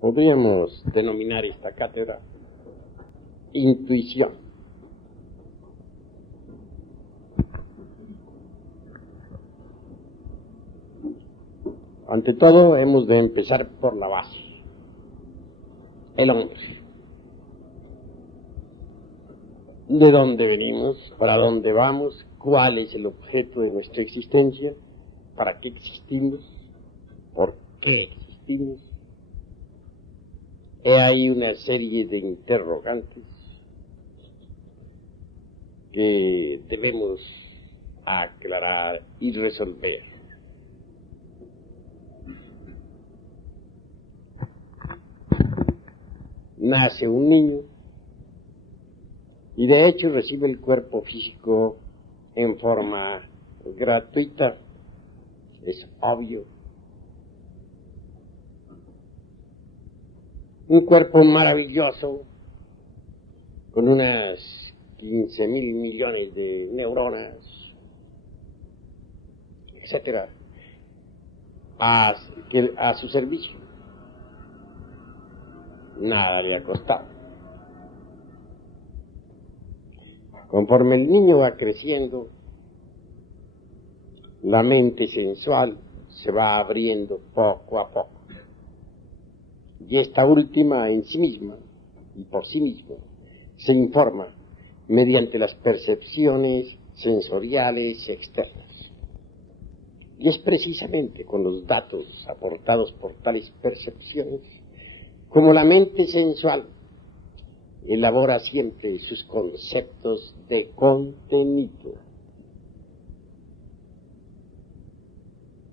Podríamos denominar esta cátedra intuición. Ante todo, hemos de empezar por la base, el hombre. ¿De dónde venimos? ¿Para dónde vamos? ¿Cuál es el objeto de nuestra existencia? ¿Para qué existimos? ¿Por qué existimos? He ahí una serie de interrogantes que debemos aclarar y resolver. Nace un niño y de hecho recibe el cuerpo físico en forma gratuita, es obvio. Un cuerpo maravilloso con unas 15.000 millones de neuronas, etcétera, a su servicio. Nada le ha costado. Conforme el niño va creciendo, la mente sensual se va abriendo poco a poco. Y esta última en sí misma y por sí misma se informa mediante las percepciones sensoriales externas. Y es precisamente con los datos aportados por tales percepciones como la mente sensual elabora siempre sus conceptos de contenido,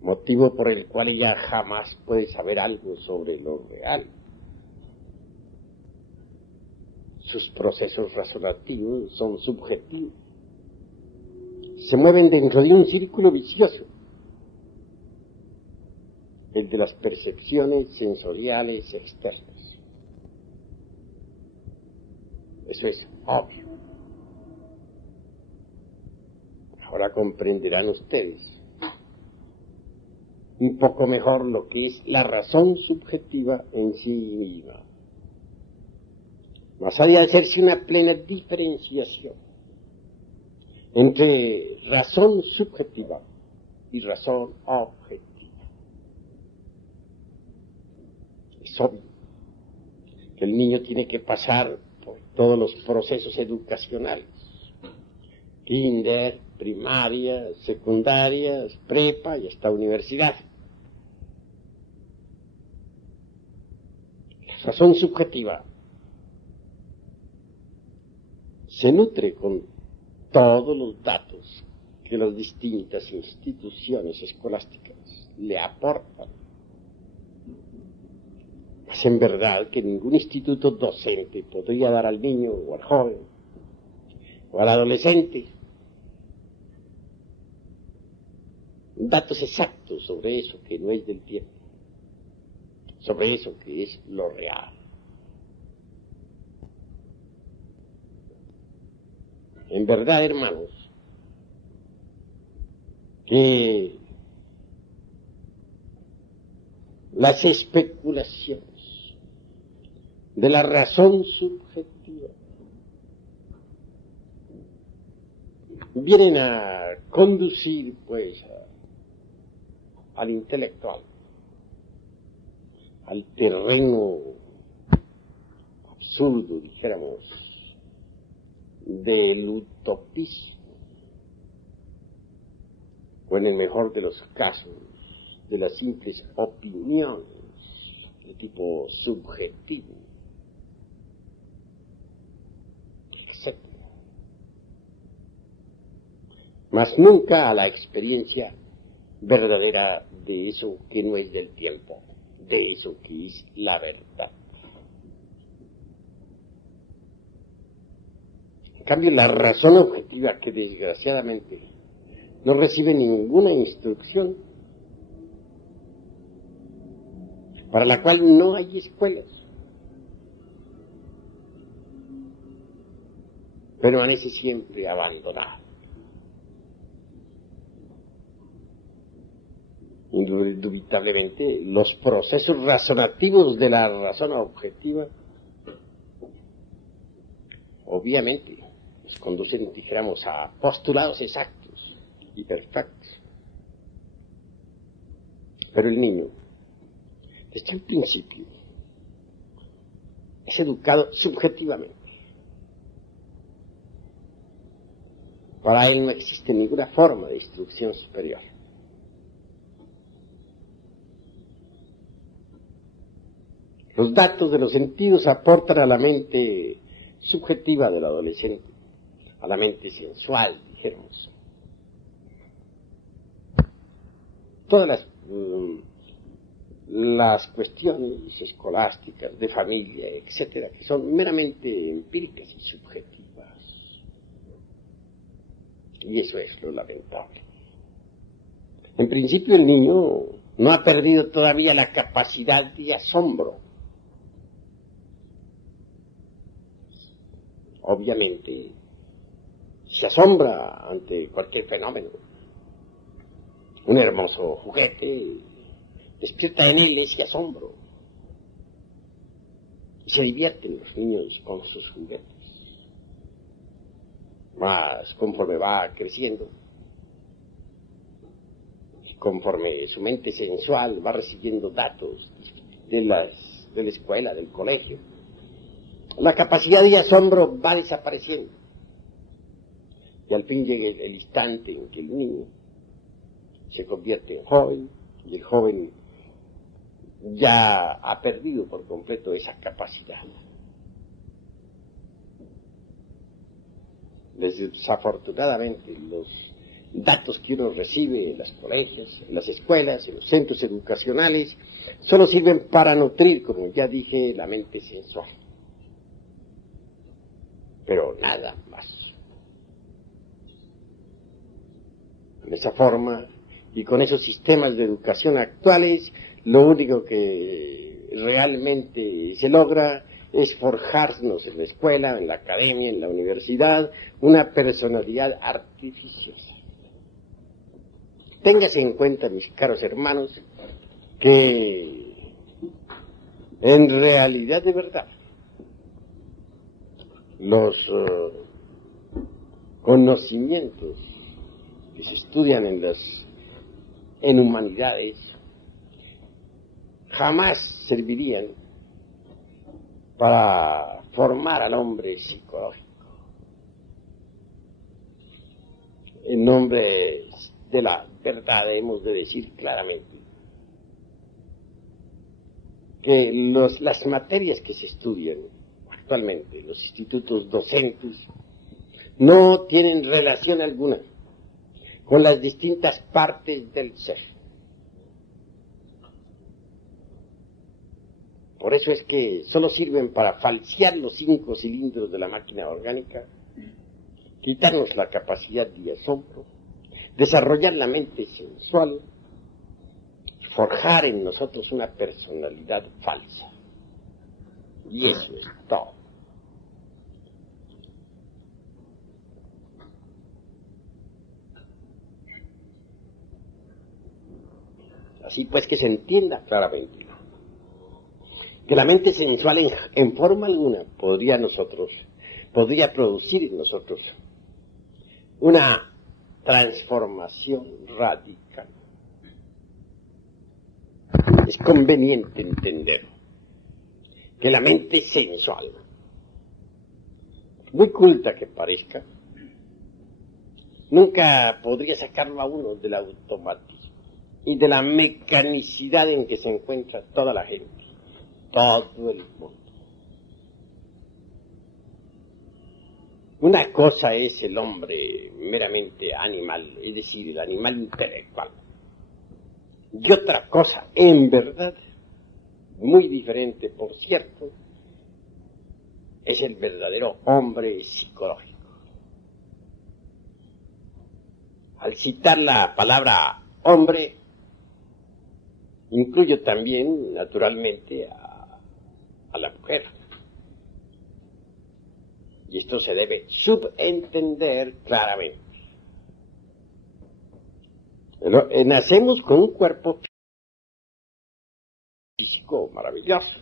motivo por el cual ella jamás puede saber algo sobre lo real. Sus procesos razonativos son subjetivos, se mueven dentro de un círculo vicioso, el de las percepciones sensoriales externas. Eso es obvio. Ahora comprenderán ustedes un poco mejor lo que es la razón subjetiva en sí misma. Más allá de hacerse una plena diferenciación entre razón subjetiva y razón objetiva. Es obvio que el niño tiene que pasar por todos los procesos educacionales, kinder, primaria, secundaria, prepa y hasta universidad. La razón subjetiva se nutre con todos los datos que las distintas instituciones escolásticas le aportan. Es en verdad que ningún instituto docente podría dar al niño o al joven o al adolescente datos exactos sobre eso que no es del tiempo, sobre eso que es lo real. En verdad, hermanos, que las especulaciones de la razón subjetiva vienen a conducir, pues, al intelectual, al terreno absurdo, dijéramos, del utopismo, o en el mejor de los casos, de las simples opiniones de tipo subjetivo, etc. Mas nunca a la experiencia verdadera de eso que no es del tiempo, de eso que es la verdad. En cambio, la razón objetiva, que desgraciadamente no recibe ninguna instrucción, para la cual no hay escuelas, permanece siempre abandonada. indubitablemente los procesos razonativos de la razón objetiva, obviamente, nos conducen, dijéramos, a postulados exactos y perfectos. Pero el niño, desde el principio, es educado subjetivamente. Para él no existe ninguna forma de instrucción superior. Los datos de los sentidos aportan a la mente subjetiva del adolescente, a la mente sensual, dijéramos. Todas las cuestiones escolásticas, de familia, etcétera, que son meramente empíricas y subjetivas. Y eso es lo lamentable. En principio el niño no ha perdido todavía la capacidad de asombro. Obviamente se asombra ante cualquier fenómeno. Un hermoso juguete despierta en él ese asombro. Y se divierten los niños con sus juguetes. Más conforme va creciendo, conforme su mente sensual va recibiendo datos de la escuela, del colegio, la capacidad de asombro va desapareciendo. Y al fin llega el instante en que el niño se convierte en joven, y el joven ya ha perdido por completo esa capacidad. Desafortunadamente, los datos que uno recibe en los colegios, en las escuelas, en los centros educacionales, solo sirven para nutrir, como ya dije, la mente sensual. Pero nada más. De esa forma, y con esos sistemas de educación actuales, lo único que realmente se logra es forjarnos en la escuela, en la academia, en la universidad, una personalidad artificiosa. Téngase en cuenta, mis caros hermanos, que en realidad de verdad, los conocimientos que se estudian en humanidades jamás servirían para formar al hombre psicológico. En nombre de la verdad hemos de decir claramente que las materias que se estudian actualmente en los institutos docentes no tienen relación alguna con las distintas partes del ser. Por eso es que solo sirven para falsear los 5 cilindros de la máquina orgánica, quitarnos la capacidad de asombro, desarrollar la mente sensual, forjar en nosotros una personalidad falsa. Y eso es todo. Así pues que se entienda claramente que la mente sensual en forma alguna podría producir en nosotros una transformación radical. Es conveniente entender que la mente sensual, muy culta que parezca, nunca podría sacarlo a uno del automatismo y de la mecanicidad en que se encuentra toda la gente, todo el mundo. Una cosa es el hombre meramente animal, es decir, el animal intelectual. Y otra cosa, en verdad, muy diferente, por cierto, es el verdadero hombre psicológico. Al citar la palabra hombre, incluyo también, naturalmente, a la mujer. Y esto se debe subentender claramente. Nacemos con un cuerpo físico maravilloso,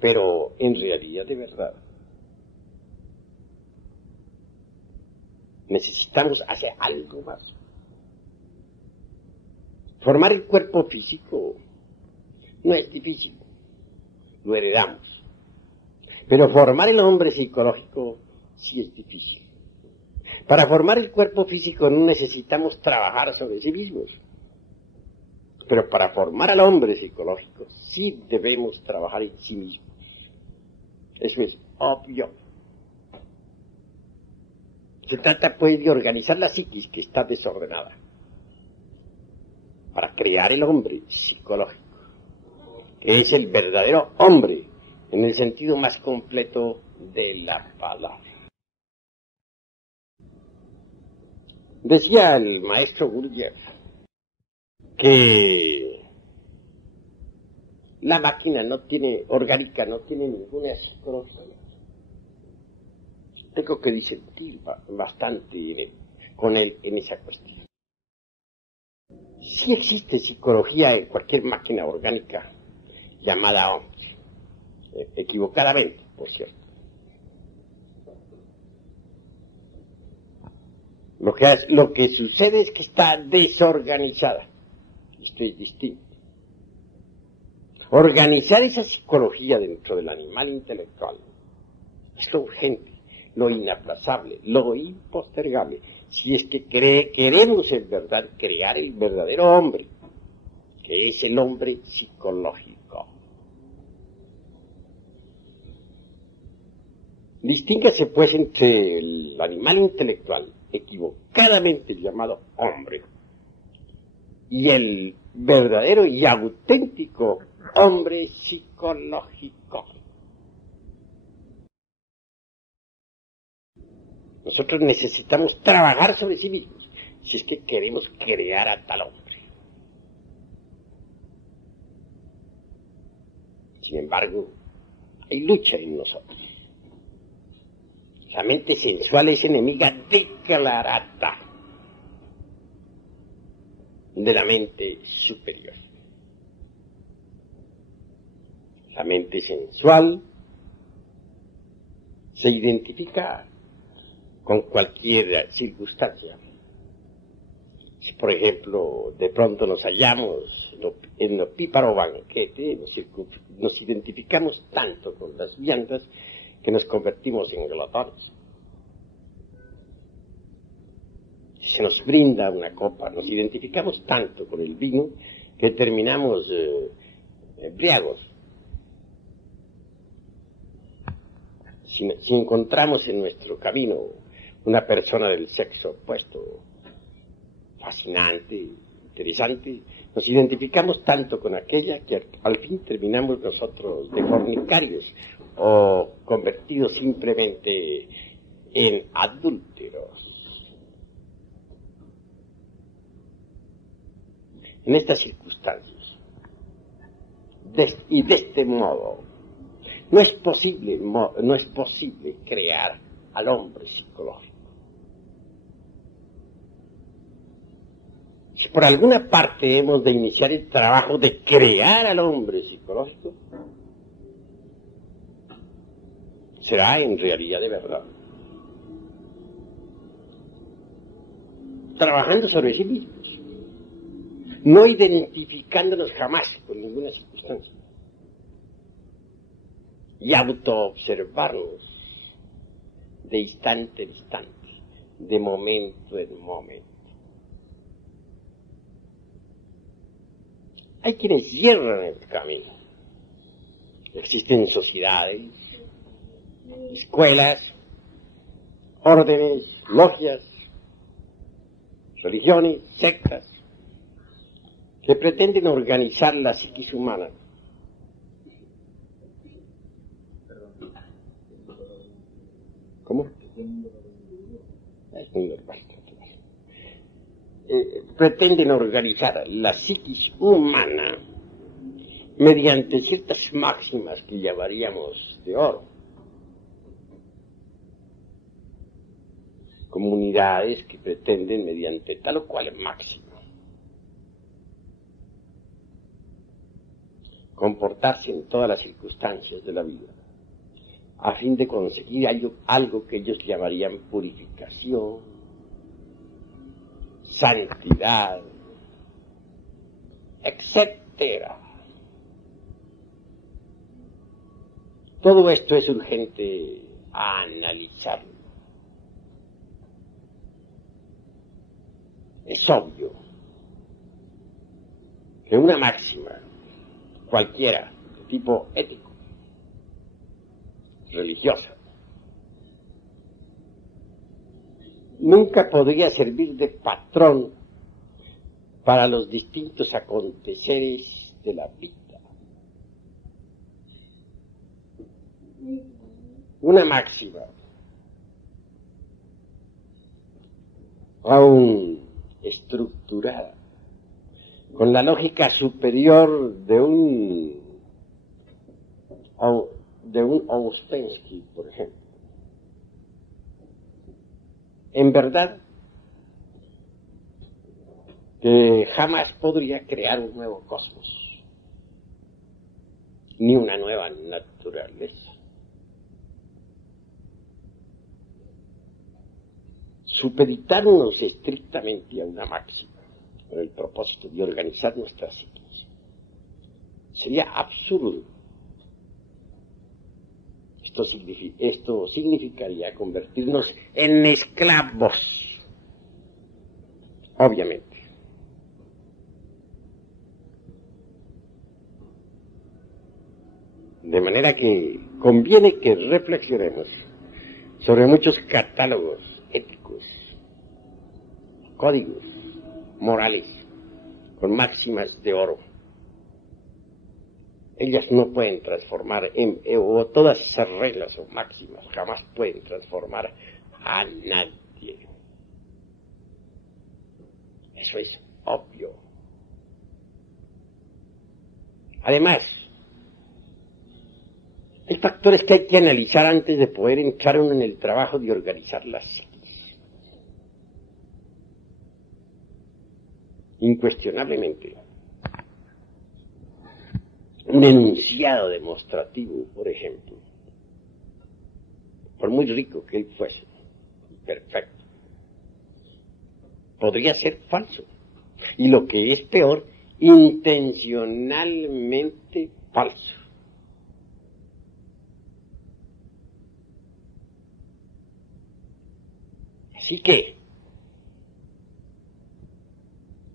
pero en realidad de verdad necesitamos hacer algo más. Formar el cuerpo físico no es difícil, lo heredamos, pero formar el hombre psicológico sí es difícil. Para formar el cuerpo físico no necesitamos trabajar sobre sí mismos, pero para formar al hombre psicológico sí debemos trabajar en sí mismos. Eso es obvio. Se trata pues de organizar la psiquis que está desordenada para crear el hombre psicológico, que es el verdadero hombre en el sentido más completo de la palabra. Decía el maestro Gurdjieff que la máquina orgánica no tiene ninguna psicología. Tengo que disentir bastante con él en esa cuestión. Sí existe psicología en cualquier máquina orgánica llamada hombre, equivocadamente, por cierto. Lo que sucede es que está desorganizada. Esto es distinto. Organizar esa psicología dentro del animal intelectual es lo urgente, lo inaplazable, lo impostergable. Si es que queremos en verdad crear el verdadero hombre, que es el hombre psicológico. Distíngase pues entre el animal intelectual equivocadamente llamado hombre y el verdadero y auténtico hombre psicológico. Nosotros necesitamos trabajar sobre sí mismos si es que queremos crear a tal hombre. Sin embargo, hay lucha en nosotros. La mente sensual es enemiga declarada de la mente superior. La mente sensual se identifica con cualquier circunstancia. Si, por ejemplo, de pronto nos hallamos en el opíparo banquete, nos identificamos tanto con las viandas que nos convertimos en glotones. Si se nos brinda una copa, nos identificamos tanto con el vino que terminamos embriagos. Si encontramos en nuestro camino una persona del sexo opuesto, fascinante, interesante, nos identificamos tanto con aquella que al fin terminamos nosotros de fornicarios o convertidos simplemente en adúlteros. En estas circunstancias, y de este modo, no es posible crear al hombre psicológico. Si por alguna parte hemos de iniciar el trabajo de crear al hombre psicológico, será en realidad de verdad trabajando sobre sí mismos, no identificándonos jamás con ninguna circunstancia y autoobservarnos de instante en instante, de momento en momento. Hay quienes hierran el camino. Existen sociedades, escuelas, órdenes, logias, religiones, sectas, que pretenden organizar la psiquis humana. ¿Cómo? Es muy normal. Pretenden organizar la psiquis humana mediante ciertas máximas que llamaríamos de oro. Comunidades que pretenden mediante tal o cual máxima comportarse en todas las circunstancias de la vida, a fin de conseguir algo que ellos llamarían purificación, santidad, etcétera. Todo esto es urgente analizarlo. Es obvio que una máxima, cualquiera, de tipo ético, religiosa, nunca podría servir de patrón para los distintos aconteceres de la vida. Una máxima, aún estructurada, con la lógica superior de un Ouspensky, por ejemplo. En verdad, que jamás podría crear un nuevo cosmos, ni una nueva naturaleza. Supeditarnos estrictamente a una máxima, con el propósito de organizar nuestra psiquis, sería absurdo. Esto significaría convertirnos en esclavos, obviamente. De manera que conviene que reflexionemos sobre muchos catálogos éticos, códigos morales, con máximas de oro. Ellas no pueden transformar, o todas esas reglas o máximas jamás pueden transformar a nadie. Eso es obvio. Además, hay factores que hay que analizar antes de poder entrar uno en el trabajo de organizar la psiquis. Incuestionablemente, un enunciado demostrativo, por ejemplo, por muy rico que él fuese, perfecto, podría ser falso. Y lo que es peor, intencionalmente falso. Así que,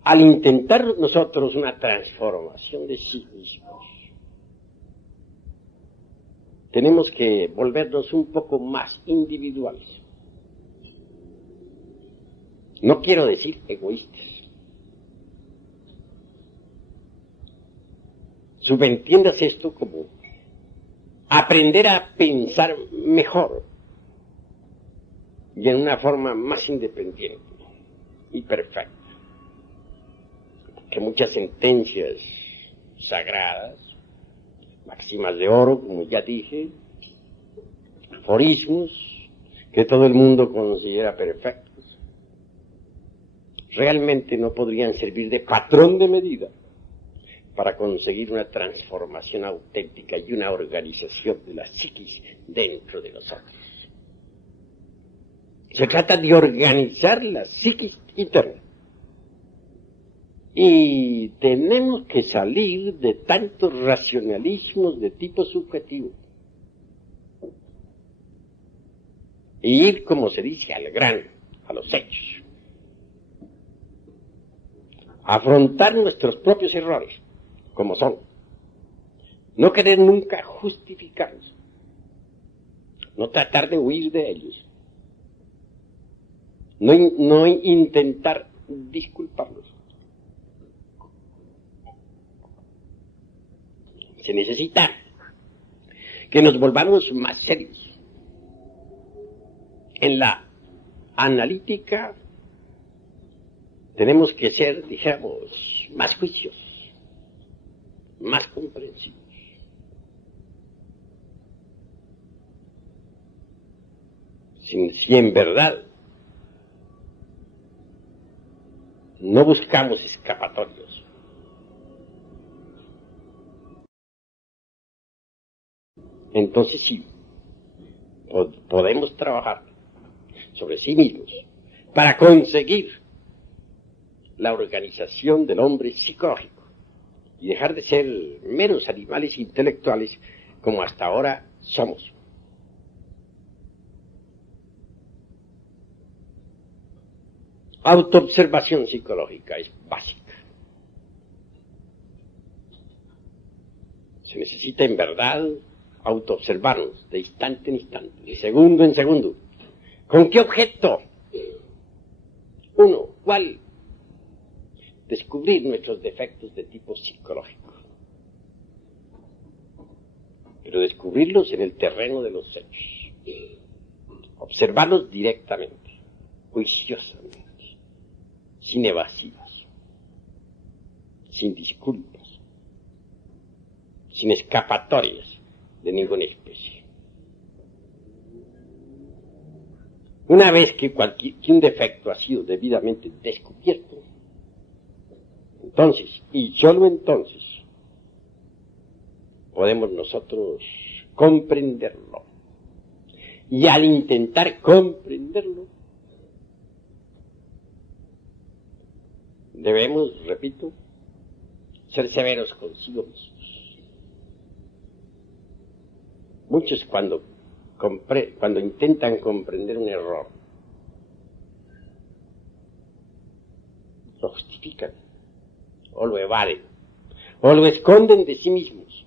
al intentar nosotros una transformación de sí mismos, tenemos que volvernos un poco más individuales. No quiero decir egoístas. Subentiendas esto como aprender a pensar mejor y en una forma más independiente y perfecta. Que muchas sentencias sagradas, máximas de oro, como ya dije, aforismos que todo el mundo considera perfectos, realmente no podrían servir de patrón de medida para conseguir una transformación auténtica y una organización de la psiquis dentro de nosotros. Se trata de organizar la psiquis interna. Y tenemos que salir de tantos racionalismos de tipo subjetivo e ir, como se dice, al grano, a los hechos. Afrontar nuestros propios errores, como son. No querer nunca justificarlos. No tratar de huir de ellos. No intentar disculparlos. Se necesita que nos volvamos más serios en la analítica. Tenemos que ser, dijéramos, más juiciosos, más comprensivos. Si en verdad no buscamos escapatorios, entonces sí, podemos trabajar sobre sí mismos para conseguir la organización del hombre psicológico y dejar de ser meros animales intelectuales como hasta ahora somos. Autoobservación psicológica es básica. Se necesita en verdad autoobservarnos de instante en instante, de segundo en segundo. ¿Con qué objeto? Uno, ¿cuál? Descubrir nuestros defectos de tipo psicológico. Pero descubrirlos en el terreno de los hechos. Observarlos directamente, juiciosamente, sin evasivas, sin disculpas, sin escapatorias de ninguna especie. Una vez que un defecto ha sido debidamente descubierto, entonces, y solo entonces, podemos nosotros comprenderlo. Y al intentar comprenderlo, debemos, repito, ser severos consigo mismos. Muchos cuando intentan comprender un error, lo justifican, o lo evaden, o lo esconden de sí mismos.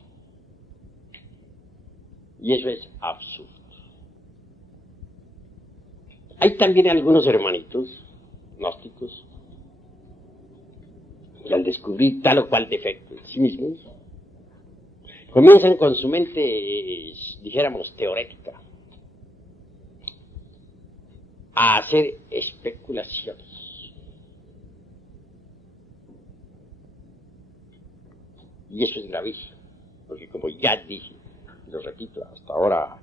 Y eso es absurdo. Hay también algunos hermanitos gnósticos que al descubrir tal o cual defecto en sí mismos, comienzan con su mente, dijéramos, teorética, a hacer especulaciones. Y eso es gravísimo, porque como ya dije, lo repito hasta ahora,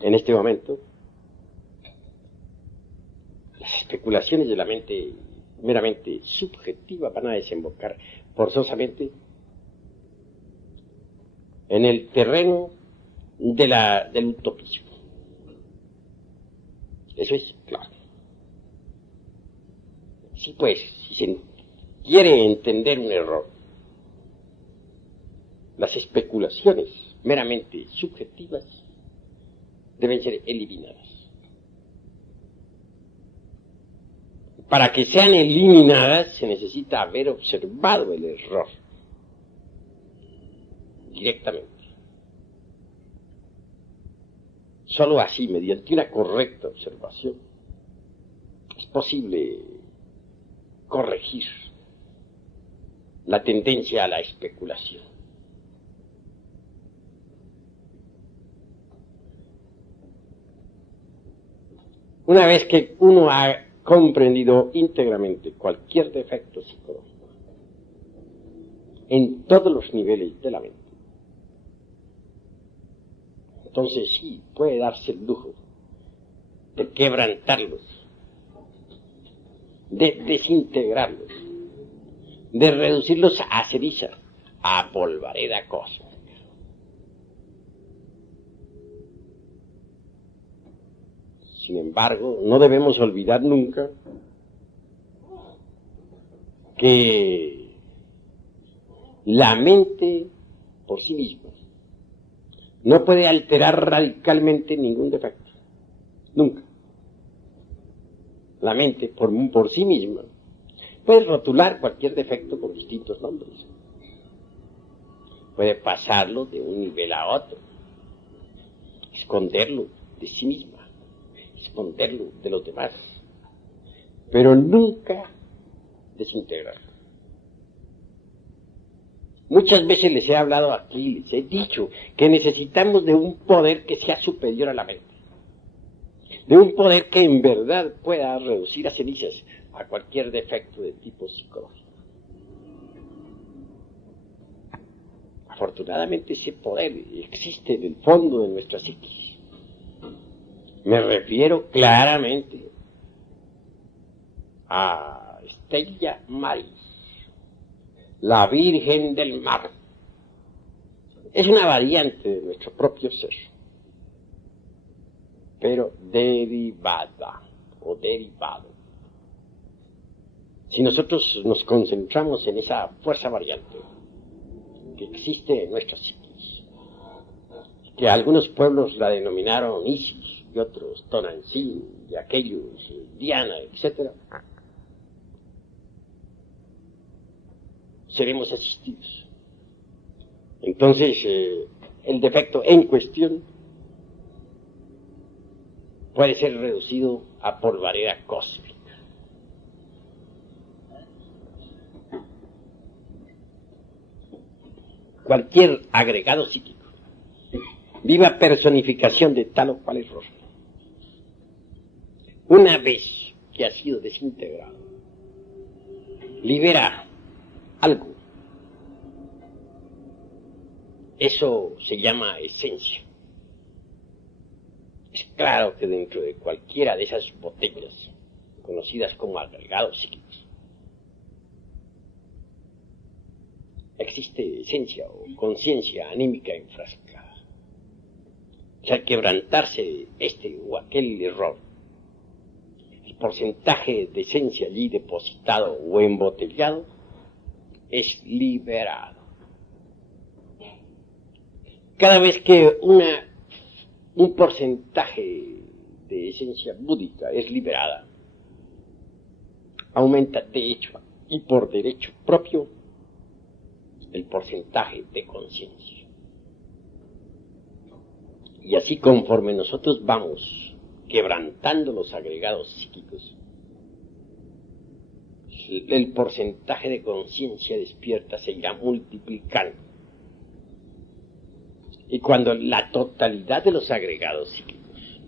en este momento, las especulaciones de la mente meramente subjetiva van a desembocar forzosamente en el terreno del utopismo. Eso es claro. Sí, pues, si se quiere entender un error, las especulaciones meramente subjetivas deben ser eliminadas. Para que sean eliminadas se necesita haber observado el error directamente. Solo así, mediante una correcta observación, es posible corregir la tendencia a la especulación. Una vez que uno ha comprendido íntegramente cualquier defecto psicológico en todos los niveles de la mente, entonces sí puede darse el lujo de quebrantarlos, de desintegrarlos, de reducirlos a ceniza, a polvareda cósmica. Sin embargo, no debemos olvidar nunca que la mente por sí misma no puede alterar radicalmente ningún defecto. Nunca. La mente por sí misma puede rotular cualquier defecto con distintos nombres. Puede pasarlo de un nivel a otro, esconderlo de sí misma, esconderlo de los demás, pero nunca desintegrarlo. Muchas veces les he hablado aquí, les he dicho que necesitamos de un poder que sea superior a la mente, de un poder que en verdad pueda reducir a cenizas a cualquier defecto de tipo psicológico. Afortunadamente ese poder existe en el fondo de nuestra psiquis. Me refiero claramente a Stella Maris, la Virgen del Mar, Es una variante de nuestro propio ser, pero derivada o derivado. Si nosotros nos concentramos en esa fuerza variante que existe en nuestra psiquis, que algunos pueblos la denominaron Isis y otros Tonantzin y aquellos Diana, etc., seremos asistidos. Entonces, el defecto en cuestión puede ser reducido a polvareda cósmica. Cualquier agregado psíquico, viva personificación de tal o cual error, una vez que ha sido desintegrado, libera algo. Eso se llama esencia. Es claro que dentro de cualquiera de esas botellas, conocidas como agregados psíquicos, existe esencia o conciencia anímica enfrascada. Que al quebrantarse este o aquel error, el porcentaje de esencia allí depositado o embotellado es liberado. Cada vez que un porcentaje de esencia búdica es liberada, aumenta de hecho y por derecho propio el porcentaje de conciencia. Y así conforme nosotros vamos quebrantando los agregados psíquicos, el porcentaje de conciencia despierta se irá multiplicando. Y cuando la totalidad de los agregados psíquicos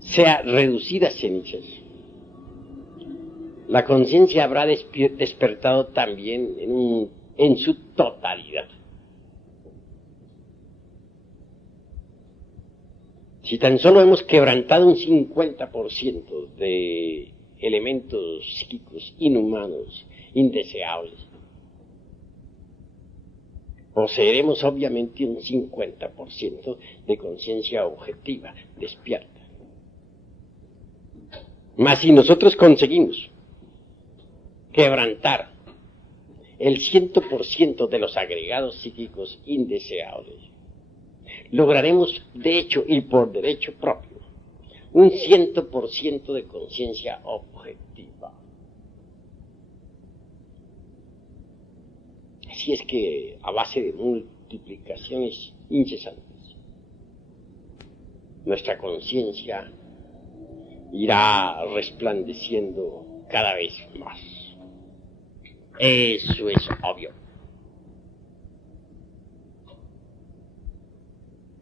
sea reducida a cenizas, la conciencia habrá despertado también en su totalidad. Si tan solo hemos quebrantado un 50% de elementos psíquicos inhumanos, indeseables, poseeremos obviamente un 50% de conciencia objetiva, despierta. Mas si nosotros conseguimos quebrantar el 100% de los agregados psíquicos indeseables, lograremos de hecho y por derecho propio un 100% de conciencia objetiva. Así es que a base de multiplicaciones incesantes, nuestra conciencia irá resplandeciendo cada vez más. Eso es obvio.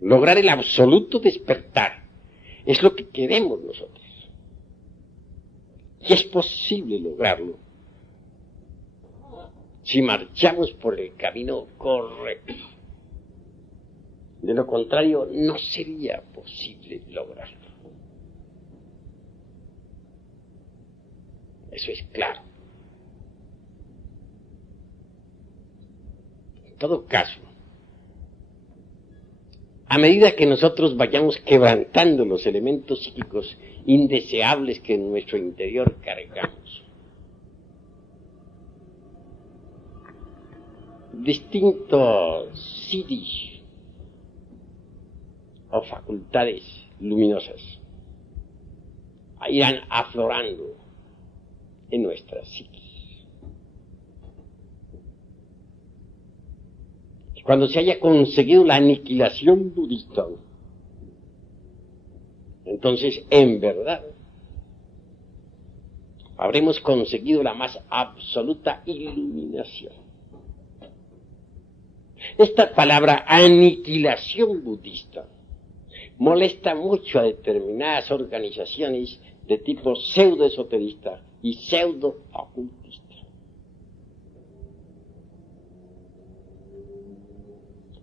Lograr el absoluto despertar es lo que queremos nosotros. Y es posible lograrlo si marchamos por el camino correcto. De lo contrario, no sería posible lograrlo. Eso es claro. En todo caso, a medida que nosotros vayamos quebrantando los elementos psíquicos indeseables que en nuestro interior cargamos, distintos siddhis o facultades luminosas irán aflorando en nuestra psiquis. Cuando se haya conseguido la aniquilación budista, entonces en verdad habremos conseguido la más absoluta iluminación. Esta palabra aniquilación budista molesta mucho a determinadas organizaciones de tipo pseudo-esoterista y pseudo-ocultista.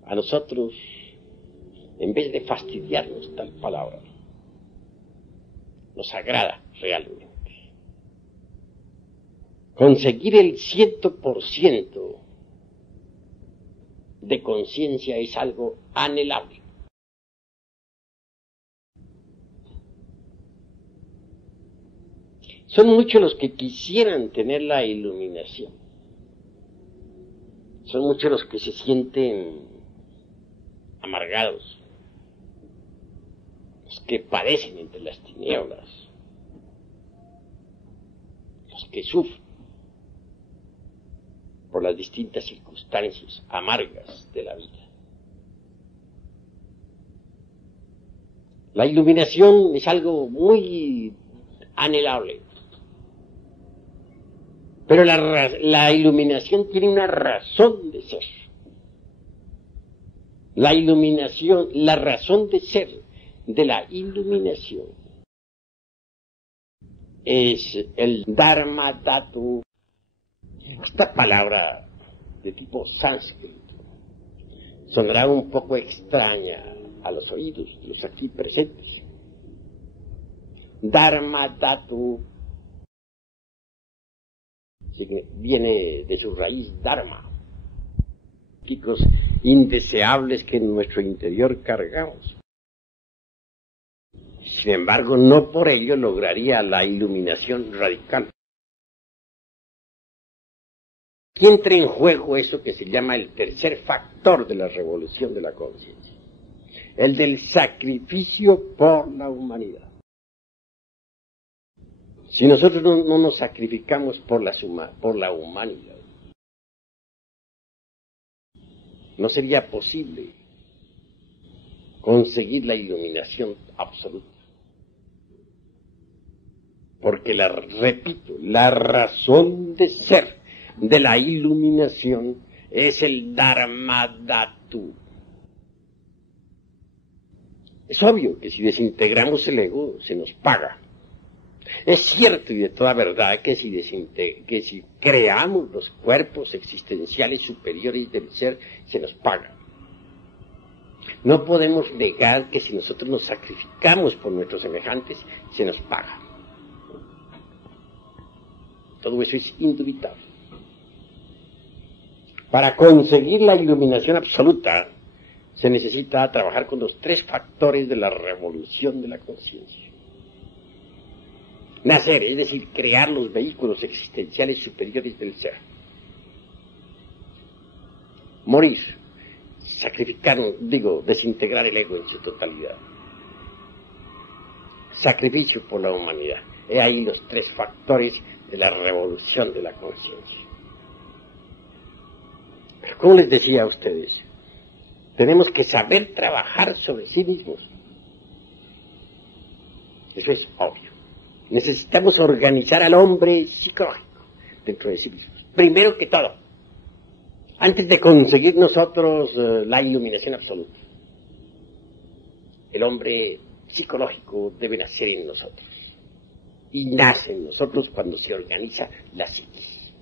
A nosotros, en vez de fastidiarnos tal palabra, nos agrada realmente. Conseguir el 100% de conciencia es algo anhelable. Son muchos los que quisieran tener la iluminación. Son muchos los que se sienten amargados, los que padecen entre las tinieblas, los que sufren por las distintas circunstancias amargas de la vida. La iluminación es algo muy anhelable, pero la iluminación tiene una razón de ser. La iluminación, la razón de ser de la iluminación es el Dharma Dhatu. Esta palabra de tipo sánscrito sonará un poco extraña a los oídos de los aquí presentes. Dharma Dhatu viene de su raíz Dharma, químicos indeseables que en nuestro interior cargamos. Sin embargo, no por ello lograría la iluminación radical. Aquí entra en juego eso que se llama el tercer factor de la revolución de la conciencia, el del sacrificio por la humanidad. Si nosotros no nos sacrificamos por la humanidad, no sería posible conseguir la iluminación absoluta. Porque, repito, la razón de ser de la iluminación es el Dharma Dhatu. Es obvio que si desintegramos el ego, se nos paga. Es cierto y de toda verdad que si creamos los cuerpos existenciales superiores del ser, se nos paga. No podemos negar que si nosotros nos sacrificamos por nuestros semejantes, se nos paga. Todo eso es indubitable. Para conseguir la iluminación absoluta, se necesita trabajar con los tres factores de la revolución de la conciencia. Nacer, es decir, crear los vehículos existenciales superiores del ser. Morir, desintegrar el ego en su totalidad. Sacrificio por la humanidad. He ahí los tres factores de la revolución de la conciencia. Pero como les decía a ustedes, tenemos que saber trabajar sobre sí mismos. Eso es obvio. Necesitamos organizar al hombre psicológico dentro de sí mismos. Primero que todo, antes de conseguir nosotros la iluminación absoluta. El hombre psicológico debe nacer en nosotros. Y nace en nosotros cuando se organiza la psiquis.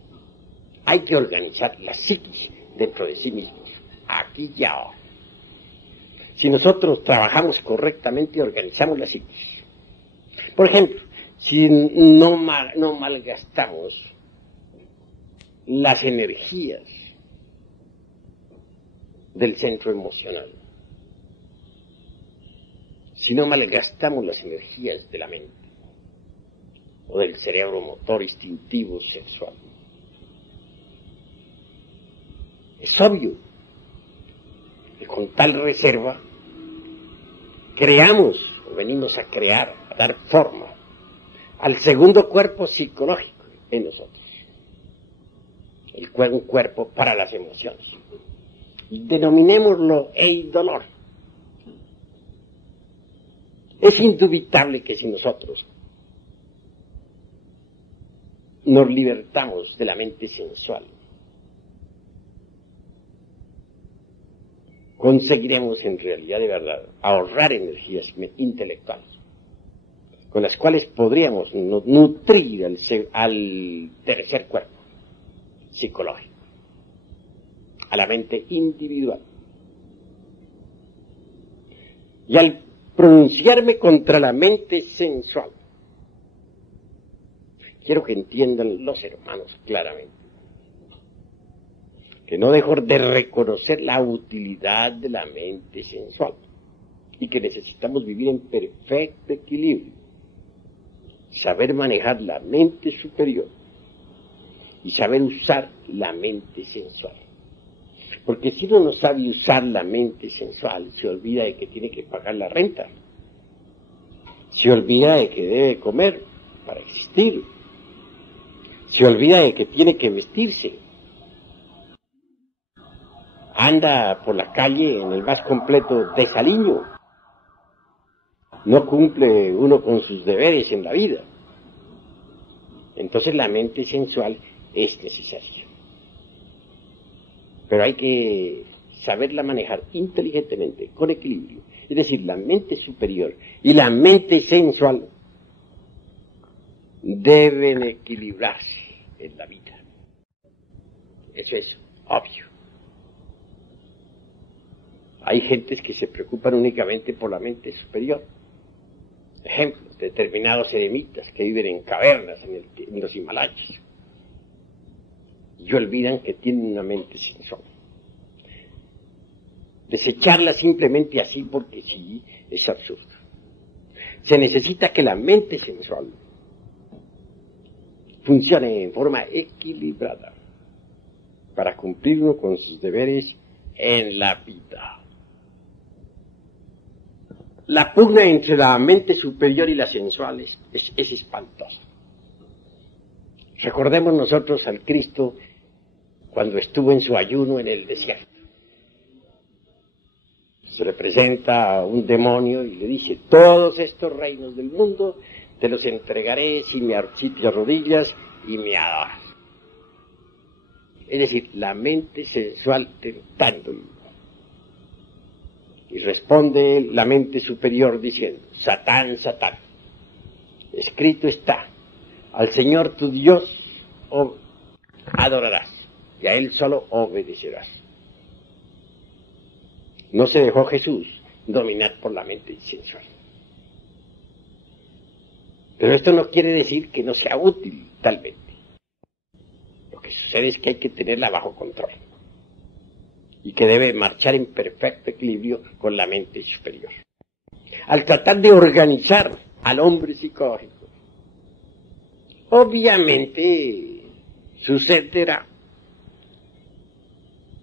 Hay que organizar la psiquis dentro de sí mismos, aquí y ahora. Si nosotros trabajamos correctamente y organizamos la psiquis. Por ejemplo, si no malgastamos las energías del centro emocional, si no malgastamos las energías de la mente o del cerebro motor, instintivo, sexual, es obvio que con tal reserva creamos o venimos a crear, a dar forma al segundo cuerpo psicológico en nosotros, un cuerpo para las emociones. Denominémoslo eidolor. Es indubitable que si nosotros nos libertamos de la mente sensual, conseguiremos en realidad de verdad ahorrar energías intelectuales, con las cuales podríamos nutrir al tercer cuerpo psicológico, a la mente individual. Y al pronunciarme contra la mente sensual, quiero que entiendan los hermanos claramente que no dejó de reconocer la utilidad de la mente sensual y que necesitamos vivir en perfecto equilibrio, saber manejar la mente superior y saber usar la mente sensual. Porque si uno no sabe usar la mente sensual, se olvida de que tiene que pagar la renta, se olvida de que debe comer para existir, se olvida de que tiene que vestirse, anda por la calle en el más completo desaliño, no cumple uno con sus deberes en la vida. Entonces la mente sensual es necesaria, pero hay que saberla manejar inteligentemente, con equilibrio. Es decir, la mente superior y la mente sensual deben equilibrarse en la vida. Eso es obvio. Hay gentes que se preocupan únicamente por la mente superior. Ejemplo, determinados eremitas que viven en cavernas en los Himalayas y olvidan que tienen una mente sensual. Desecharla simplemente así porque sí es absurdo. Se necesita que la mente sensual funcione en forma equilibrada para cumplir uno con sus deberes en la vida. La pugna entre la mente superior y la sensual es espantosa. Recordemos nosotros al Cristo cuando estuvo en su ayuno en el desierto. Se le presenta un demonio y le dice: todos estos reinos del mundo te los entregaré si te arrodillas y me adoras. Es decir, la mente sensual tentándolo. Y responde la mente superior diciendo: Satán, Satán, escrito está, al Señor tu Dios adorarás y a Él solo obedecerás. No se dejó Jesús dominar por la mente sensual. Pero esto no quiere decir que no sea útil, talmente. Lo que sucede es que hay que tenerla bajo control y que debe marchar en perfecto equilibrio con la mente superior. Al tratar de organizar al hombre psicológico, obviamente sucederá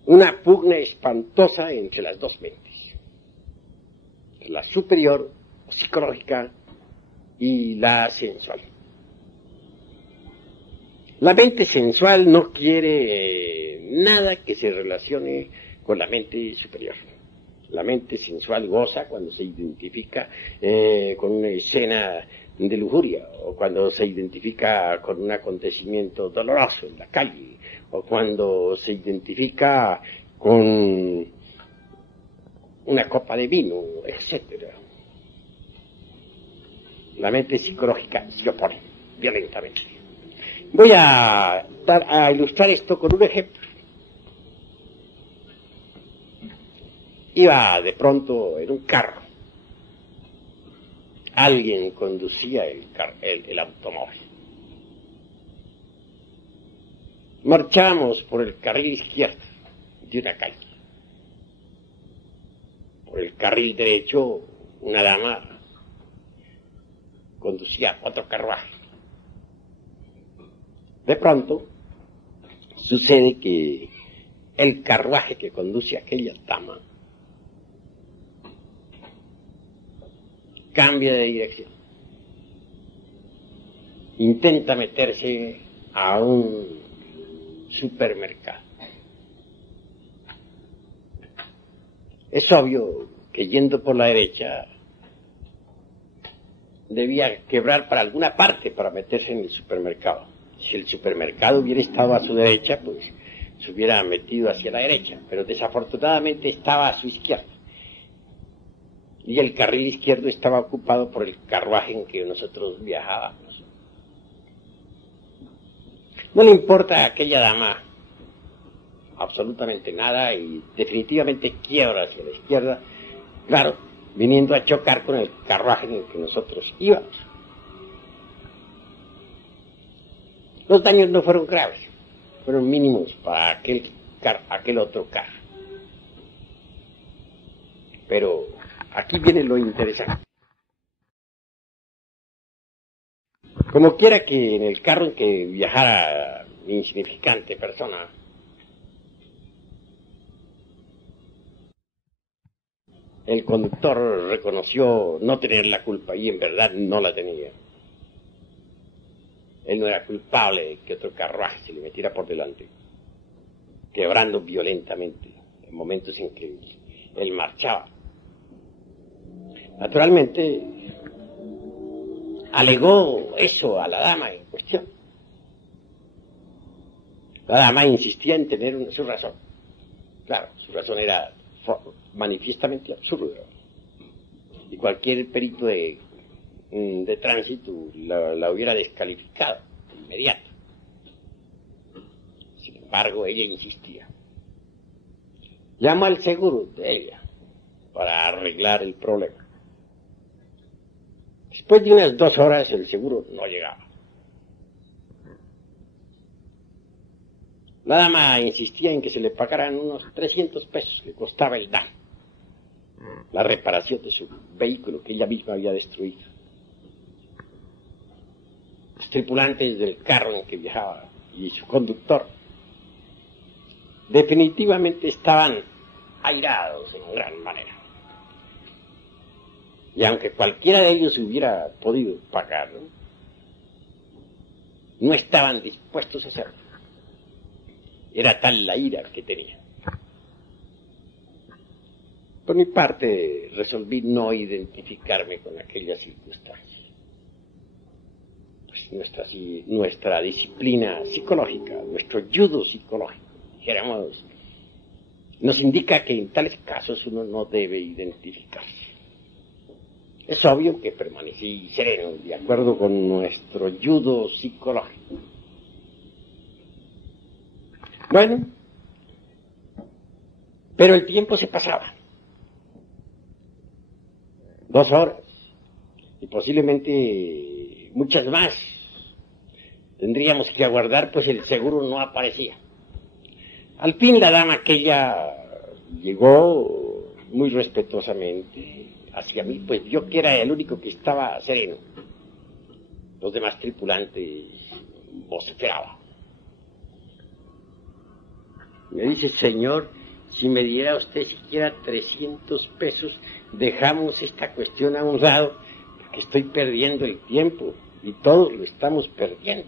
una pugna espantosa entre las dos mentes, la superior o psicológica y la sensual. La mente sensual no quiere nada que se relacione con la mente superior. La mente sensual goza cuando se identifica con una escena de lujuria, o cuando se identifica con un acontecimiento doloroso en la calle, o cuando se identifica con una copa de vino, etc. La mente psicológica se opone violentamente. Voy a ilustrar esto con un ejemplo. Iba de pronto en un carro. Alguien conducía el automóvil. Marchamos por el carril izquierdo de una calle. Por el carril derecho, una dama conducía otro carruaje. De pronto, sucede que el carruaje que conduce a aquella dama cambia de dirección. Intenta meterse a un supermercado. Es obvio que yendo por la derecha debía quebrar para alguna parte para meterse en el supermercado. Si el supermercado hubiera estado a su derecha, pues se hubiera metido hacia la derecha, pero desafortunadamente estaba a su izquierda. Y el carril izquierdo estaba ocupado por el carruaje en que nosotros viajábamos. No le importa a aquella dama absolutamente nada y definitivamente quiebra hacia la izquierda, claro, viniendo a chocar con el carruaje en el que nosotros íbamos. Los daños no fueron graves, fueron mínimos para aquel aquel otro carro. Pero aquí viene lo interesante. Como quiera que en el carro en que viajara mi insignificante persona, el conductor reconoció no tener la culpa y en verdad no la tenía. Él no era culpable de que otro carruaje se le metiera por delante, quebrando violentamente en momentos en que él marchaba. Naturalmente, alegó eso a la dama en cuestión. La dama insistía en tener su razón. Claro, su razón era manifiestamente absurda. Y cualquier perito de tránsito la hubiera descalificado de inmediato. Sin embargo, ella insistía. Llamó al seguro de ella para arreglar el problema. Después de unas 2 horas el seguro no llegaba. La dama insistía en que se le pagaran unos 300 pesos que costaba el daño, la reparación de su vehículo que ella misma había destruido. Los tripulantes del carro en que viajaba y su conductor definitivamente estaban airados en gran manera. Y aunque cualquiera de ellos hubiera podido pagarlo, no estaban dispuestos a hacerlo. Era tal la ira que tenía. Por mi parte, resolví no identificarme con aquella circunstancia. Pues nuestra disciplina psicológica, nuestro judo psicológico, dijéramos, nos indica que en tales casos uno no debe identificarse. Es obvio que permanecí sereno, de acuerdo con nuestro judo psicológico. Bueno, pero el tiempo se pasaba. 2 horas, y posiblemente muchas más. Tendríamos que aguardar, pues el seguro no aparecía. Al fin la dama aquella llegó muy respetuosamente hacia mí, pues yo que era el único que estaba sereno. Los demás tripulantes vociferaban. Me dice: señor, si me diera usted siquiera 300 pesos, dejamos esta cuestión a un lado, porque estoy perdiendo el tiempo, y todos lo estamos perdiendo.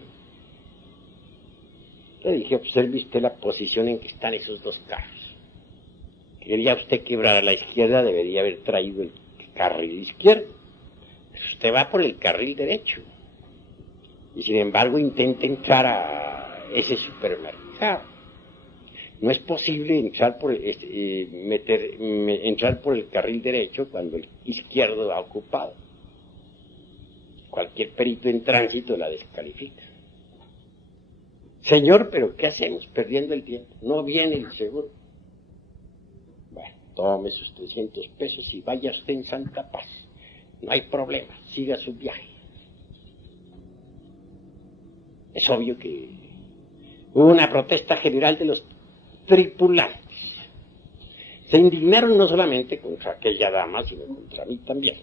Le dije: observe usted la posición en que están esos 2 carros. Quería usted quebrar a la izquierda, debería haber traído el carril izquierdo. Usted va por el carril derecho. Y sin embargo intenta entrar a ese supermercado. No es posible entrar por entrar por el carril derecho cuando el izquierdo ha ocupado. Cualquier perito en tránsito la descalifica. Señor, pero ¿qué hacemos perdiendo el tiempo? No viene el seguro. Bueno, tome sus 300 pesos y vaya usted en santa paz. No hay problema, siga su viaje. Es obvio que hubo una protesta general de los tripulantes. Se indignaron no solamente contra aquella dama, sino contra mí también.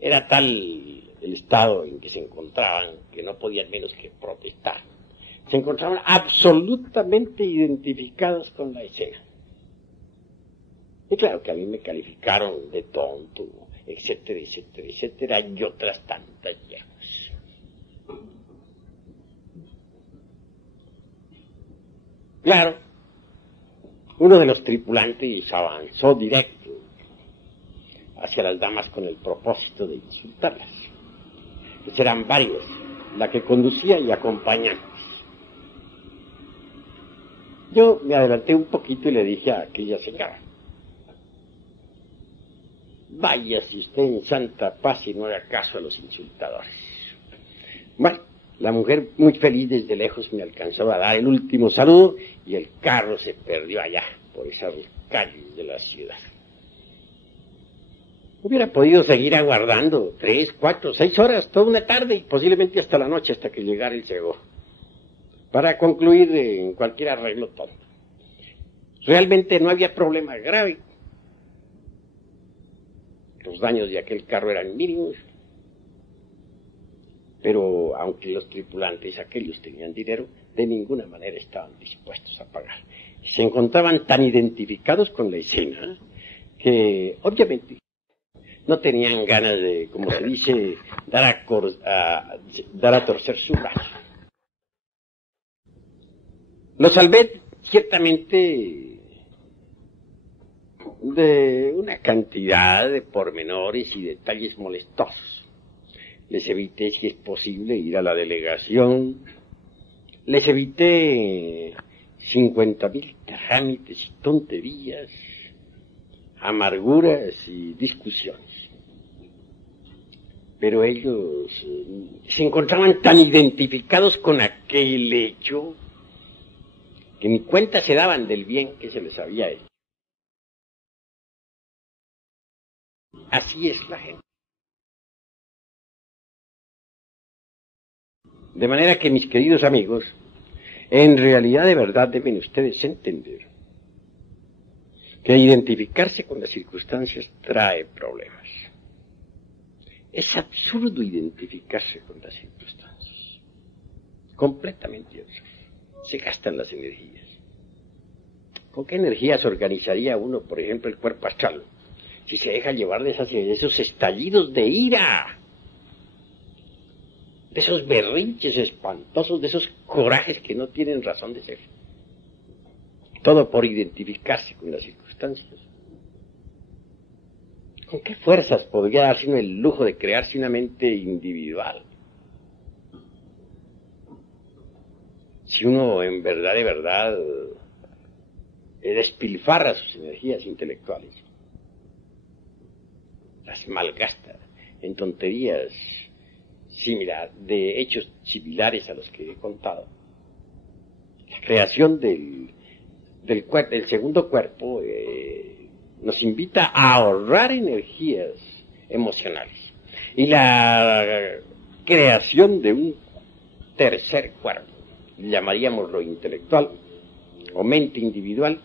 Era tal el estado en que se encontraban que no podían menos que protestar. Se encontraban absolutamente identificados con la escena. Y claro que a mí me calificaron de tonto, etcétera, etcétera, etcétera, y otras tantas yemas. Claro, uno de los tripulantes avanzó directo hacia las damas con el propósito de insultarlas. Pues eran varias, la que conducía y acompañantes. Yo me adelanté un poquito y le dije a aquella señora: váyase usted en santa paz y no haga caso a los insultadores. Bueno, la mujer, muy feliz desde lejos, me alcanzó a dar el último saludo y el carro se perdió allá, por esas calles de la ciudad. Hubiera podido seguir aguardando 3, 4, 6 horas, toda una tarde y posiblemente hasta la noche, hasta que llegara el seguro. para concluir en cualquier arreglo tonto. Realmente no había problema grave. Los daños de aquel carro eran mínimos, pero aunque los tripulantes aquellos tenían dinero, de ninguna manera estaban dispuestos a pagar. Se encontraban tan identificados con la escena que obviamente no tenían ganas de, como se dice, dar a torcer su brazo. Lo salvé ciertamente de una cantidad de pormenores y detalles molestosos. Les evité, si es posible, ir a la delegación. Les evité 50,000 trámites y tonterías, amarguras y discusiones. Pero ellos se encontraban tan identificados con aquel hecho que ni cuenta se daban del bien que se les había hecho. Así es la gente. De manera que, mis queridos amigos, en realidad de verdad deben ustedes entender que identificarse con las circunstancias trae problemas. Es absurdo identificarse con las circunstancias. Completamente absurdo. Se gastan las energías. ¿Con qué energías organizaría uno, por ejemplo, el cuerpo astral, si se deja llevar de esos estallidos de ira, de esos berrinches espantosos, de esos corajes que no tienen razón de ser? Todo por identificarse con las circunstancias. ¿Con qué fuerzas podría darse uno el lujo de crearse una mente individual? Si uno en verdad, de verdad, despilfarra sus energías intelectuales, las malgasta en tonterías de hechos similares a los que he contado. La creación del segundo cuerpo nos invita a ahorrar energías emocionales. Y la creación de un tercer cuerpo, llamaríamos lo intelectual o mente individual,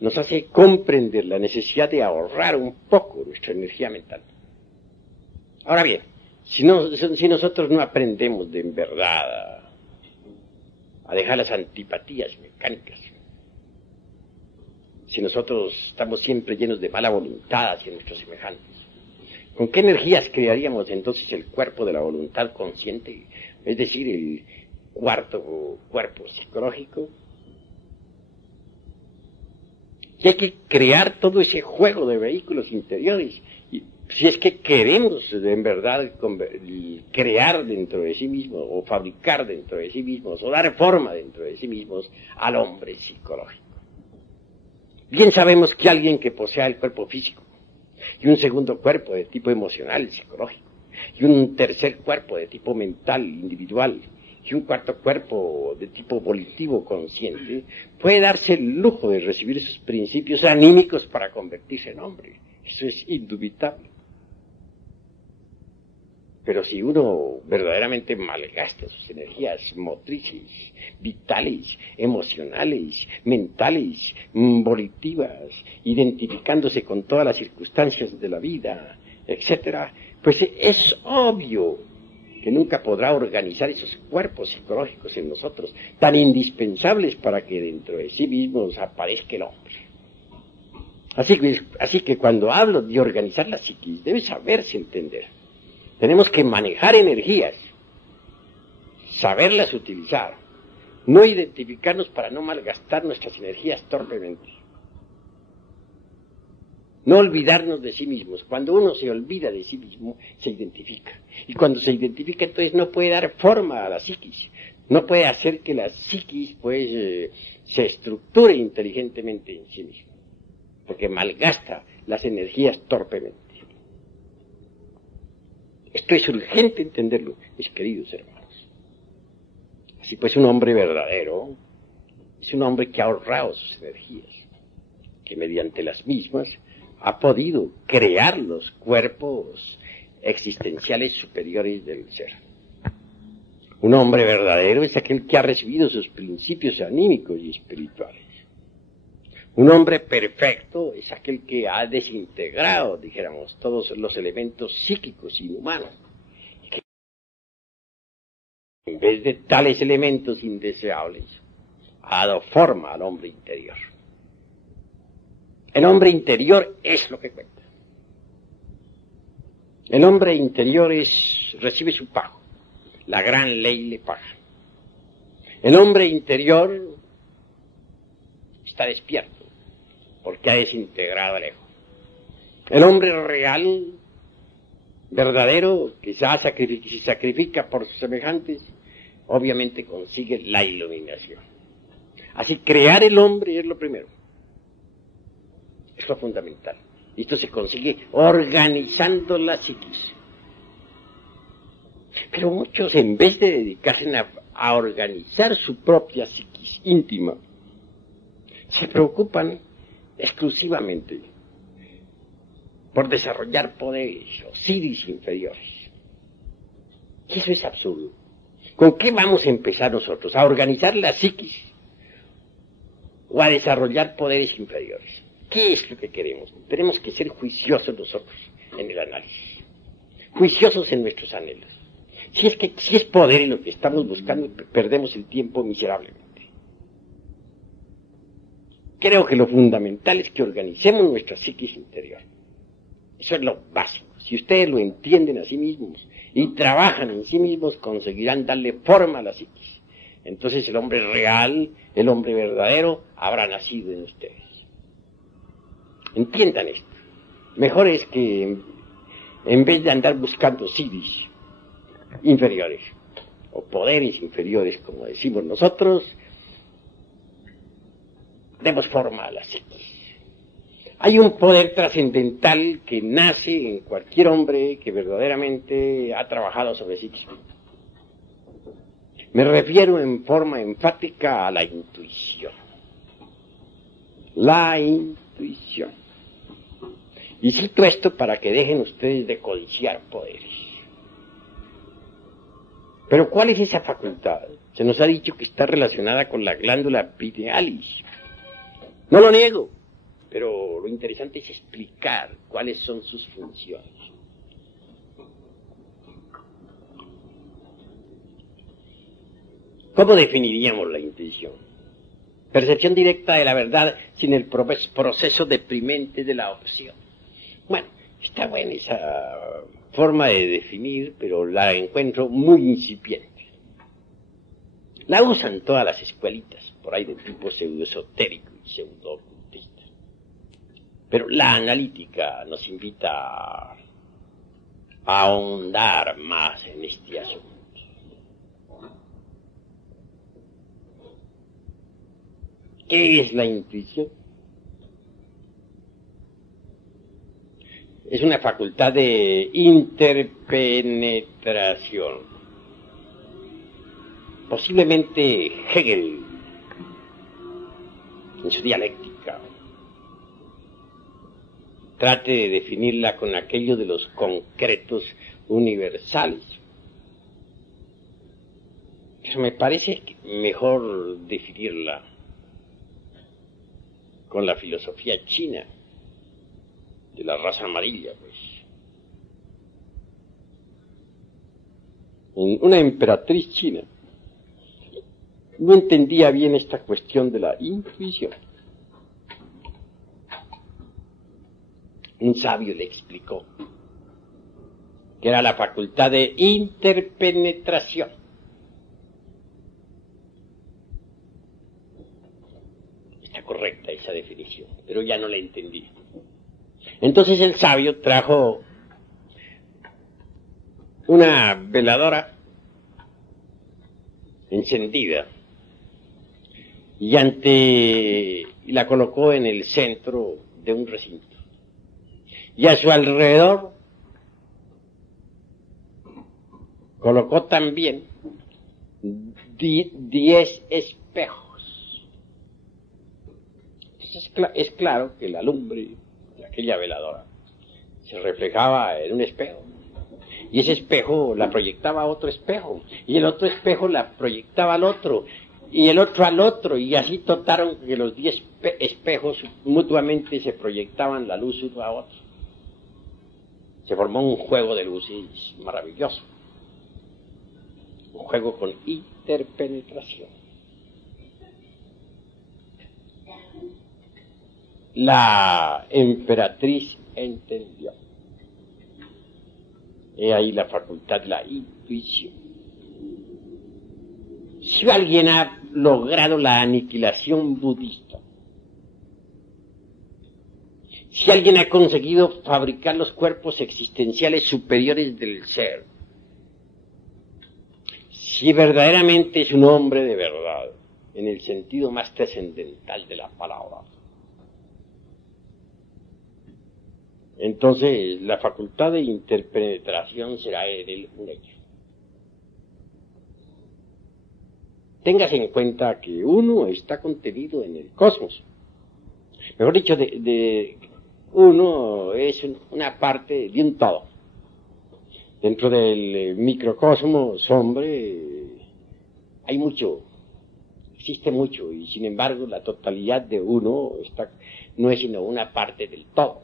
nos hace comprender la necesidad de ahorrar un poco nuestra energía mental. Ahora bien, si nosotros no aprendemos de en verdad a dejar las antipatías mecánicas, si nosotros estamos siempre llenos de mala voluntad hacia nuestros semejantes, ¿con qué energías crearíamos entonces el cuerpo de la voluntad consciente? Es decir, el cuarto cuerpo psicológico. Y hay que crear todo ese juego de vehículos interiores. Y si es que queremos en verdad crear dentro de sí mismos, o fabricar dentro de sí mismos, o dar forma dentro de sí mismos al hombre psicológico. Bien sabemos que alguien que posea el cuerpo físico, y un segundo cuerpo de tipo emocional, psicológico, y un tercer cuerpo de tipo mental, individual, y un cuarto cuerpo de tipo volitivo, consciente, puede darse el lujo de recibir esos principios anímicos para convertirse en hombre. Eso es indubitable. Pero si uno verdaderamente malgasta sus energías motrices, vitales, emocionales, mentales, volitivas, identificándose con todas las circunstancias de la vida, etc., pues es obvio que nunca podrá organizar esos cuerpos psicológicos en nosotros, tan indispensables para que dentro de sí mismos aparezca el hombre. Así que cuando hablo de organizar la psiquis, debe saberse entender. Tenemos que manejar energías, saberlas utilizar, no identificarnos para no malgastar nuestras energías torpemente. No olvidarnos de sí mismos. Cuando uno se olvida de sí mismo, se identifica. Y cuando se identifica, entonces no puede dar forma a la psiquis. No puede hacer que la psiquis, se estructure inteligentemente en sí misma. Porque malgasta las energías torpemente. Esto es urgente entenderlo, mis queridos hermanos. Así pues, un hombre verdadero es un hombre que ha ahorrado sus energías, que mediante las mismas ha podido crear los cuerpos existenciales superiores del ser. Un hombre verdadero es aquel que ha recibido sus principios anímicos y espirituales. Un hombre perfecto es aquel que ha desintegrado, dijéramos, todos los elementos psíquicos y humanos. En vez de tales elementos indeseables, ha dado forma al hombre interior. El hombre interior es lo que cuenta. El hombre interior recibe su pago. La gran ley le paga. El hombre interior está despierto porque ha desintegrado el ego. El hombre real, verdadero, que se sacrifica por sus semejantes, obviamente consigue la iluminación. Así, crear el hombre es lo primero. Es lo fundamental. Y esto se consigue organizando la psiquis. Pero muchos, en vez de dedicarse a organizar su propia psiquis íntima, se preocupan exclusivamente por desarrollar poderes o psiquis inferiores. Y eso es absurdo. ¿Con qué vamos a empezar nosotros? ¿A organizar la psiquis o a desarrollar poderes inferiores? ¿Qué es lo que queremos? Tenemos que ser juiciosos nosotros en el análisis, juiciosos en nuestros anhelos. Si es poder en lo que estamos buscando, perdemos el tiempo miserablemente. Creo que lo fundamental es que organicemos nuestra psiquis interior. Eso es lo básico. Si ustedes lo entienden a sí mismos y trabajan en sí mismos, conseguirán darle forma a la psiquis. Entonces el hombre real, el hombre verdadero, habrá nacido en ustedes. Entiendan esto. Mejor es que en vez de andar buscando psiquis inferiores o poderes inferiores, como decimos nosotros, demos forma a la psiquis. Hay un poder trascendental que nace en cualquier hombre que verdaderamente ha trabajado sobre sí mismo. Me refiero en forma enfática a la intuición. La intuición. Y cito esto para que dejen ustedes de codiciar poderes. Pero ¿cuál es esa facultad? Se nos ha dicho que está relacionada con la glándula pinealis. No lo niego, pero lo interesante es explicar cuáles son sus funciones. ¿Cómo definiríamos la intuición? Percepción directa de la verdad sin el proceso deprimente de la opción. Bueno, está buena esa forma de definir, pero la encuentro muy incipiente. La usan todas las escuelitas, por ahí de tipo pseudoesotérico y pseudo-ocultista. Pero la analítica nos invita a ahondar más en este asunto. ¿Qué es la intuición? Es una facultad de interpenetración. Posiblemente Hegel, en su dialéctica, trate de definirla con aquello de los concretos universales. Pero me parece mejor definirla con la filosofía china, de la raza amarilla, pues. Una emperatriz china no entendía bien esta cuestión de la intuición. Un sabio le explicó que era la facultad de interpenetración. Está correcta esa definición, pero ya no la entendí. Entonces el sabio trajo una veladora encendida y la colocó en el centro de un recinto. Y a su alrededor colocó también 10 espejos. Entonces es claro que la lumbre de aquella veladora se reflejaba en un espejo. y ese espejo la proyectaba a otro espejo, y el otro espejo la proyectaba al otro, y el otro al otro, y así totaron que los 10 espejos mutuamente se proyectaban la luz uno a otro. Se formó un juego de luces maravilloso, un juego con interpenetración. La emperatriz entendió. He ahí la facultad de la intuición. Si alguien ha logrado la aniquilación budista, si alguien ha conseguido fabricar los cuerpos existenciales superiores del ser, si verdaderamente es un hombre de verdad, en el sentido más trascendental de la palabra, entonces la facultad de interpenetración será en él un hecho. Téngase en cuenta que uno está contenido en el cosmos. Mejor dicho, uno es una parte de un todo. Dentro del microcosmos, hombre, hay mucho, existe mucho, y sin embargo la totalidad de uno no es sino una parte del todo.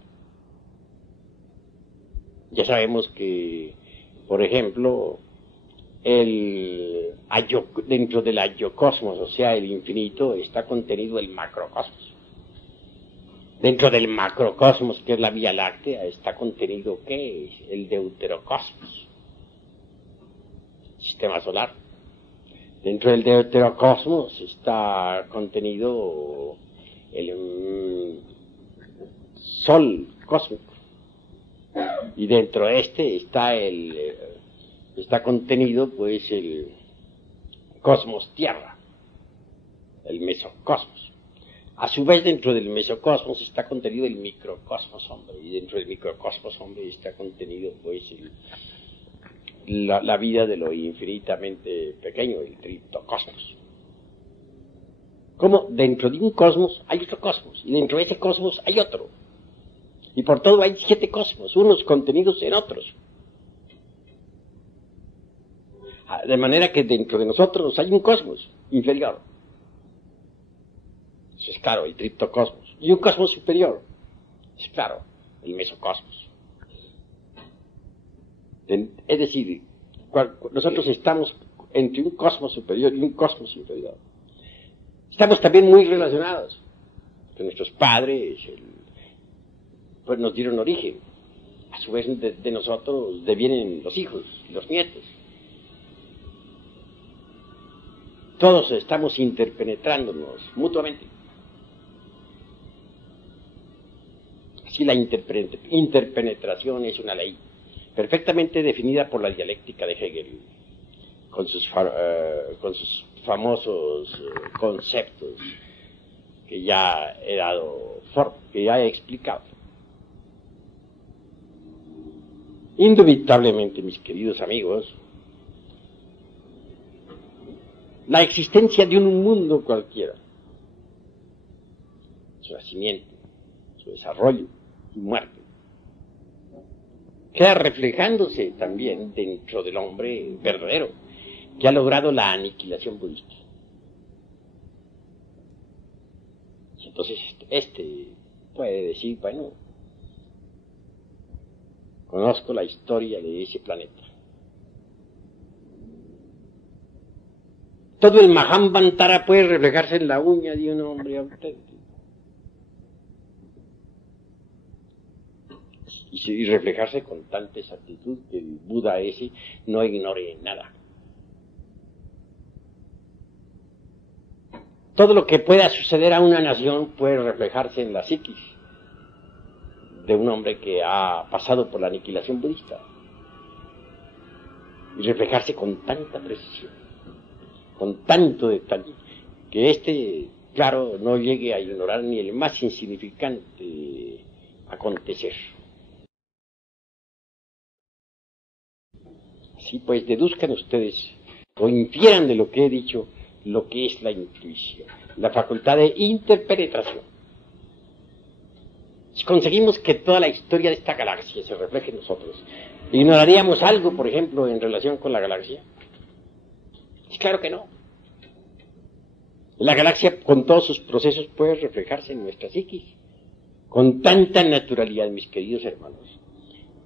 Ya sabemos que, por ejemplo, dentro del ayocosmos, o sea, el infinito, está contenido el macrocosmos. Dentro del macrocosmos, que es la Vía Láctea, está contenido, ¿qué es? El deuterocosmos, sistema solar. Dentro del deuterocosmos está contenido el sol cósmico. Y dentro de este está contenido pues el cosmos tierra, el mesocosmos. A su vez, dentro del mesocosmos está contenido el microcosmos hombre, y dentro del microcosmos hombre está contenido pues la vida de lo infinitamente pequeño, el triptocosmos. Como dentro de un cosmos hay otro cosmos, y dentro de ese cosmos hay otro. Y por todo hay 7 cosmos, unos contenidos en otros. De manera que dentro de nosotros hay un cosmos inferior. Eso es claro, el triptocosmos. Y un cosmos superior. Es claro, el mesocosmos. Es decir, nosotros estamos entre un cosmos superior y un cosmos inferior. Estamos también muy relacionados. Que nuestros padres pues nos dieron origen. A su vez de nosotros devienen los hijos, los nietos. Todos estamos interpenetrándonos mutuamente. Así la interpenetración es una ley perfectamente definida por la dialéctica de Hegel, con sus famosos conceptos que ya he dado forma, que ya he explicado. Indubitablemente, mis queridos amigos, la existencia de un mundo cualquiera, su nacimiento, su desarrollo y muerte, queda reflejándose también dentro del hombre verdadero, que ha logrado la aniquilación budista. Entonces, puede decir, bueno, conozco la historia de ese planeta. Todo el Mahamvantara puede reflejarse en la uña de un hombre auténtico. Y reflejarse con tanta exactitud que el Buda ese no ignore nada. Todo lo que pueda suceder a una nación puede reflejarse en la psiquis de un hombre que ha pasado por la aniquilación budista. Y reflejarse con tanta precisión, con tanto detalle, que claro, no llegue a ignorar ni el más insignificante acontecer. Así pues, deduzcan ustedes, o infieran de lo que he dicho, lo que es la intuición, la facultad de interpenetración. Si conseguimos que toda la historia de esta galaxia se refleje en nosotros, ¿ignoraríamos algo, por ejemplo, en relación con la galaxia? Es claro que no. La galaxia, con todos sus procesos, puede reflejarse en nuestra psiquis, con tanta naturalidad, mis queridos hermanos,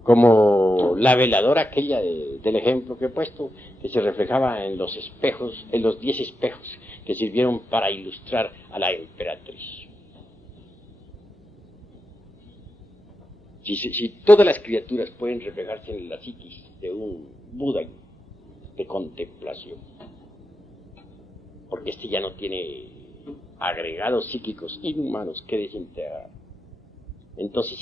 como la veladora aquella del ejemplo que he puesto, que se reflejaba en los espejos, en los 10 espejos que sirvieron para ilustrar a la emperatriz. Si todas las criaturas pueden reflejarse en la psiquis de un Buda de contemplación, porque este ya no tiene agregados psíquicos inhumanos que desintegrar, entonces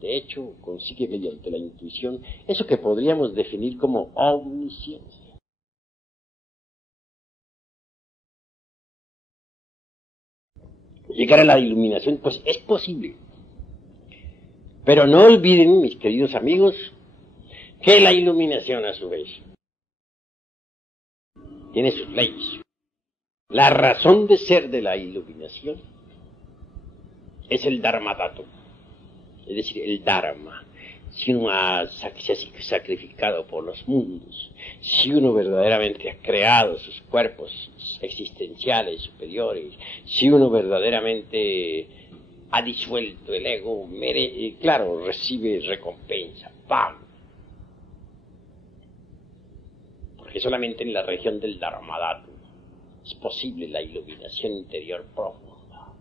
de hecho, consigue mediante la intuición eso que podríamos definir como omnisciencia. Llegar a la iluminación, pues es posible. Pero no olviden, mis queridos amigos, que la iluminación a su vez tiene sus leyes. La razón de ser de la iluminación es el Dharmadato, es decir, el Dharma. Si uno se ha sacrificado por los mundos, si uno verdaderamente ha creado sus cuerpos existenciales superiores, si uno verdaderamente ha disuelto el ego, claro, recibe recompensa, ¡pam! Porque solamente en la región del Dharmadato es posible la iluminación interior profunda.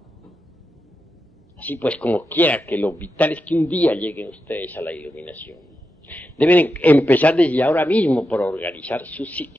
Así pues, como quiera que lo vital es que un día lleguen ustedes a la iluminación, deben empezar desde ahora mismo por organizar su psique.